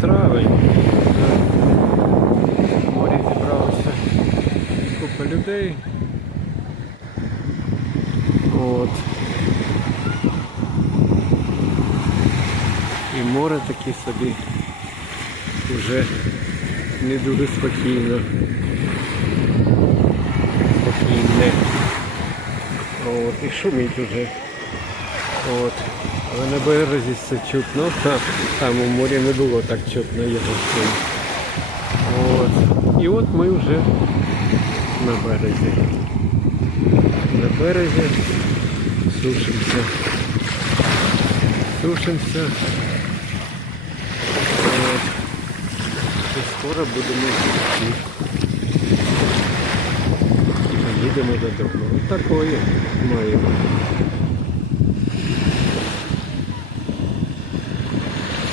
травень. В морі зібралося купа людей. От. І море таке собі вже не дуже спокійно. Спокійне. От, і шумить уже. От. Але на березі все чутно. Там, у морі не було так чутно шум. От. І от ми вже на березі. На березі сушимося. Сушимося. І скоро будемо йти. Їдемо додому. Ось такої маємо.